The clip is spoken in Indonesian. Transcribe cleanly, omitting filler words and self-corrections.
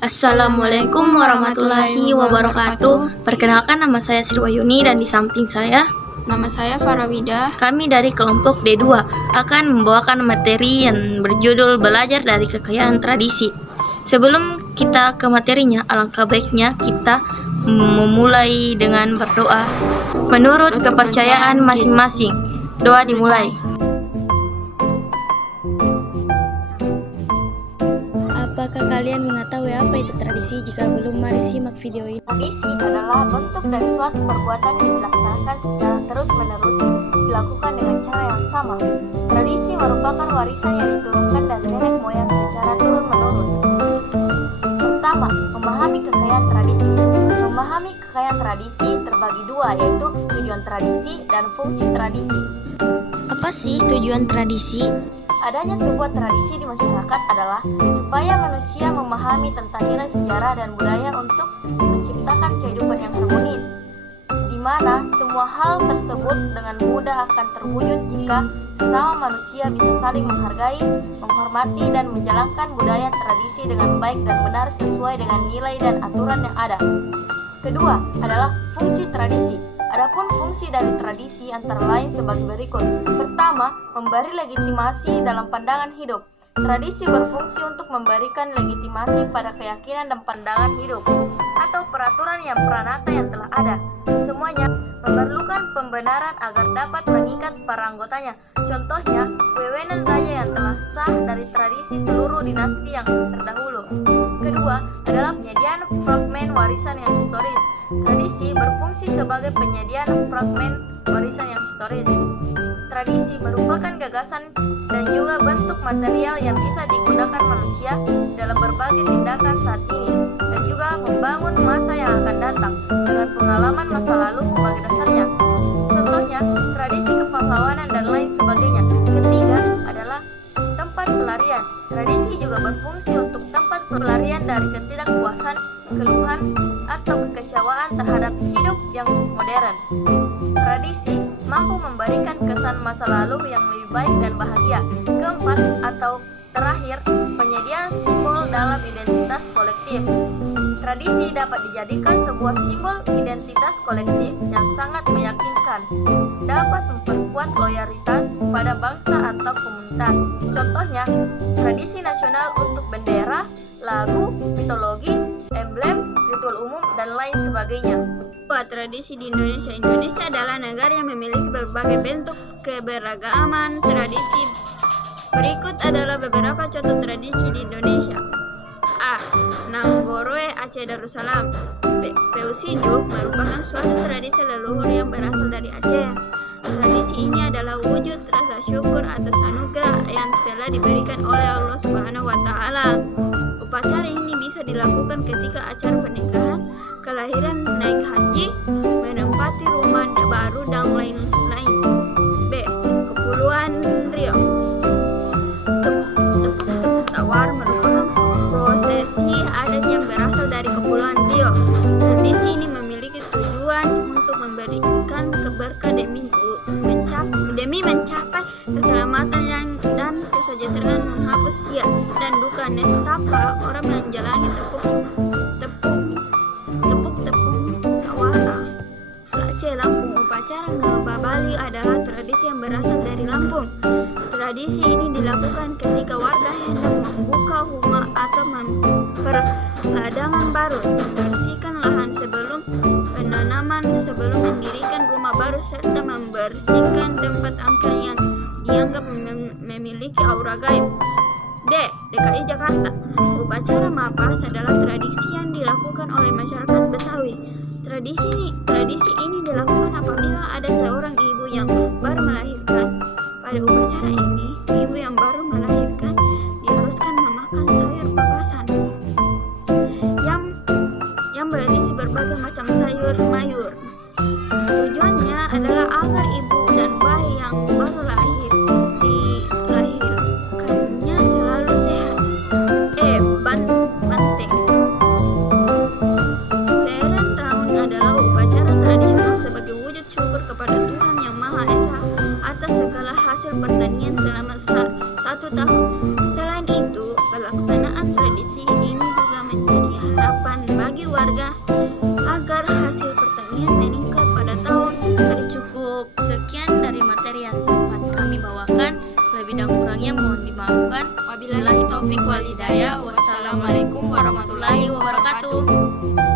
Assalamualaikum warahmatullahi wabarakatuh. Perkenalkan, nama saya Sirwayuni dan di samping saya Nama saya Farawida. kami dari kelompok D2 akan membawakan materi yang berjudul Belajar dari Kekayaan Tradisi. Sebelum kita ke materinya, alangkah baiknya kita memulai dengan berdoa menurut kepercayaan masing-masing. Doa dimulai. Apakah kalian mengetahui apa itu tradisi? Jika belum, mari simak video ini. Tradisi adalah bentuk dari suatu perbuatan yang dilaksanakan secara terus-menerus, dilakukan dengan cara yang sama. Tradisi merupakan warisan yang diturunkan dari nenek moyang secara turun-menurun. Pertama, memahami kekayaan tradisi. Memahami kekayaan tradisi terbagi dua, yaitu tujuan tradisi dan fungsi tradisi. Apa sih tujuan tradisi? Adanya sebuah tradisi di masyarakat adalah supaya manusia memahami tentang nilai sejarah dan budaya untuk menciptakan kehidupan yang harmonis, di mana semua hal tersebut dengan mudah akan terwujud jika sesama manusia bisa saling menghargai, menghormati, dan menjalankan budaya tradisi dengan baik dan benar sesuai dengan nilai dan aturan yang ada. Kedua adalah fungsi tradisi. Adapun fungsi dari tradisi antara lain sebagai berikut. Pertama, memberi legitimasi dalam pandangan hidup. Tradisi berfungsi untuk memberikan legitimasi pada keyakinan dan pandangan hidup atau peraturan yang pranata yang telah ada. Semuanya memerlukan pembenaran agar dapat mengikat para anggotanya. Contohnya, wewenang raja yang telah sah dari tradisi seluruh dinasti yang terdahulu. Kedua adalah penyediaan fragmen warisan yang historis. Tradisi berfungsi sebagai penyediaan fragmen warisan yang historis. Tradisi merupakan gagasan dan juga bentuk material yang bisa digunakan manusia dalam berbagai tindakan saat ini dan juga membangun masa yang akan datang dengan pengalaman masa lalu sebagai dasarnya. Contohnya, tradisi kepahlawanan dan lain sebagainya. Ketiga adalah tempat pelarian. Tradisi juga berfungsi untuk tempat pelarian dari ketidakpuasan, keluhan, atau kekecewaan terhadap hidup yang modern. Tradisi mampu memberikan kesan masa lalu yang lebih baik dan bahagia. Keempat atau terakhir, penyediaan simbol dalam identitas kolektif. Tradisi dapat dijadikan sebuah simbol identitas kolektif yang sangat meyakinkan, dapat memperkuat loyalitas pada bangsa atau komunitas. Contohnya, tradisi nasional untuk bendera, lagu, mitologi, emblem, ritual umum, dan lain sebagainya. Tradisi di Indonesia. Indonesia adalah negara yang memiliki berbagai bentuk keberagaman tradisi. Berikut adalah beberapa contoh tradisi di Indonesia. A. Nanggoroe Aceh Darussalam. B. Peusijuk merupakan suatu tradisi leluhur yang berasal dari Aceh. Tradisi ini adalah wujud rasa syukur atas anugerah yang telah diberikan oleh Allah Subhanahu wa Ta'ala. Upacara ini bisa dilakukan ketika acara pernikahan, kelahiran, naik haji, menempati rumah baru, dan lain-lain. B. Kepulauan Riau. Tepuk tawar merupakan prosesi adat yang berasal dari Kepulauan Riau. Tradisi ini memiliki tujuan untuk memberikan keberkahan demi mencapai keselamatan dan kesejahteraan, menghapus sial dan duka nestapa orang menjalani tepuk tawara. Aceh Lampung. Upacara ngababali adalah tradisi yang berasal dari Lampung. Tradisi ini dilakukan ketika warga hendak membuka rumah atau memperladangan baru, membersihkan lahan sebelum penanaman, sebelum mendirikan rumah baru, serta membersihkan tempat angker yang dianggap memiliki aura gaib. D. DKI Jakarta. Upacara Mapas adalah tradisi yang dilakukan oleh masyarakat Betawi. Tradisi ini dilakukan apabila ada seorang ibu yang baru melahirkan. Pada upacara ini, ibu yang baru melahirkan diharuskan memakan sayur papasan yang berisi berbagai macam sayur mayur. Tujuannya adalah agar ibu dan bayi yang baru lahir dilahirkannya selalu sehat. E. Banteng. Seren Raun adalah upacara tradisional sebagai wujud syukur kepada Tuhan Yang Maha Esa atas segala hasil pertanian selama 1 tahun. Selain itu, pelaksanaan tradisi ini juga menjadi saya. Wassalamualaikum warahmatullahi wabarakatuh.